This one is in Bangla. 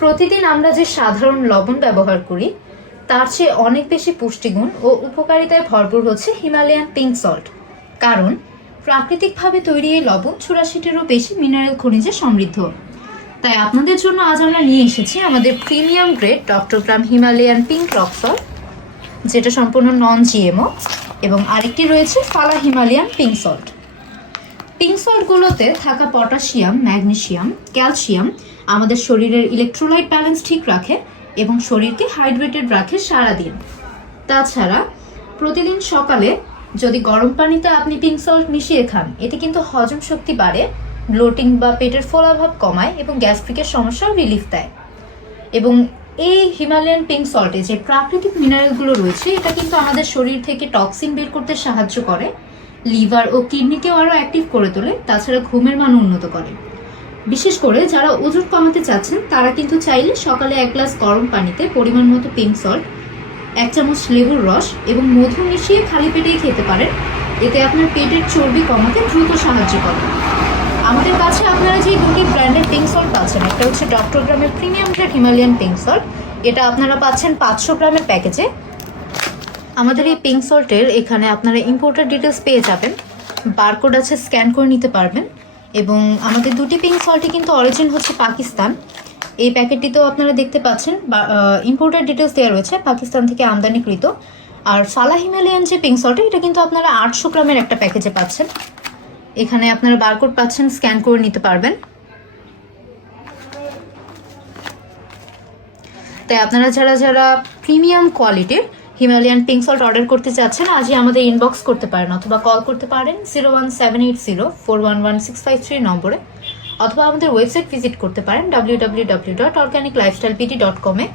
প্রতিদিন আমরা যে সাধারণ লবণ ব্যবহার করি তার চেয়ে অনেক বেশি পুষ্টিগুণ ও উপকারিতায় ভরপুর হচ্ছে হিমালয়ান পিঙ্ক সল্ট। কারণ প্রাকৃতিকভাবে তৈরি এই লবণ 84-টিরও বেশি মিনারেল খনিজে সমৃদ্ধ। তাই আপনাদের জন্য আজ আমরা নিয়ে এসেছি আমাদের প্রিমিয়াম গ্রেড ডক্টর গ্রাম হিমালয়ান পিঙ্ক রক সল্ট, যেটা সম্পূর্ণ নন জিএমও, এবং আরেকটি রয়েছে ফালা হিমালয়ান পিঙ্ক সল্ট। পিঙ্ক সল্টগুলোতে থাকা পটাশিয়াম, ম্যাগনেসিয়াম, ক্যালসিয়াম আমাদের শরীরের ইলেকট্রোলাইট ব্যালেন্স ঠিক রাখে এবং শরীরকে হাইড্রেটেড রাখে সারাদিন। তাছাড়া প্রতিদিন সকালে যদি গরম পানিতে আপনি পিঙ্ক সল্ট মিশিয়ে খান, এতে কিন্তু হজম শক্তি বাড়ে, ব্লোটিং বা পেটের ফোলাভাব কমায় এবং গ্যাস্ট্রিকের সমস্যাও রিলিফ দেয়। এবং এই হিমালয়ান পিঙ্ক সল্টে যে প্রাকৃতিক মিনারেলগুলো রয়েছে, এটা কিন্তু আমাদের শরীর থেকে টক্সিন বের করতে সাহায্য করে, লিভার ও কিডনিকেও আরও অ্যাক্টিভ করে তোলে, তাছাড়া ঘুমের মান উন্নত করে। বিশেষ করে যারা ওজন কমাতে চাচ্ছেন তারা কিন্তু চাইলে সকালে 1 গ্লাস গরম পানিতে পরিমাণ মতো পিঙ্ক সল্ট, 1 চামচ লেবুর রস এবং মধু মিশিয়ে খালি পেটেই খেতে পারেন। এতে আপনার পেটের চর্বি কমাতে দ্রুত সাহায্য করে। আমাদের কাছে আপনারা যে দুটি ব্র্যান্ডের পিঙ্ক সল্ট পাচ্ছেন, একটা হচ্ছে ডক্টর গ্রামের premium grade Himalayan pink salt, এটা আপনারা পাচ্ছেন 500 গ্রামের প্যাকেজে। আমাদের এই পিঙ্ক সল্টের এখানে আপনারা ইম্পোর্টার ডিটেলস পেয়ে যাবেন, বারকোড আছে, স্ক্যান করে নিতে পারবেন। এবং আমাদের দুটি পিঙ্ক সল্টই কিন্তু অরিজিন হচ্ছে পাকিস্তান। এই প্যাকেটটিতেও আপনারা দেখতে পাচ্ছেন ইম্পোর্টার ডিটেলস দেওয়া রয়েছে, পাকিস্তান থেকে আমদানিকৃত। আর ফালা হিমালয়ান যে পিঙ্ক সল্ট, এটা কিন্তু আপনারা 800 গ্রামের একটা প্যাকেজে পাচ্ছেন। এখানে আপনারা বারকোড পাচ্ছেন, স্ক্যান করে নিতে পারবেন। তাই আপনারা যারা প্রিমিয়াম কোয়ালিটির হিমালয়ান পিঙ্ক সল্ট অর্ডার করতে চাচ্ছেন, আজই আমাদের ইনবক্স করতে পারেন অথবা কল করতে পারেন 01780411653 নম্বরে, অথবা আমাদের ওয়েবসাইট ভিজিট করতে পারেন www.organiclifestylpt.com-এ।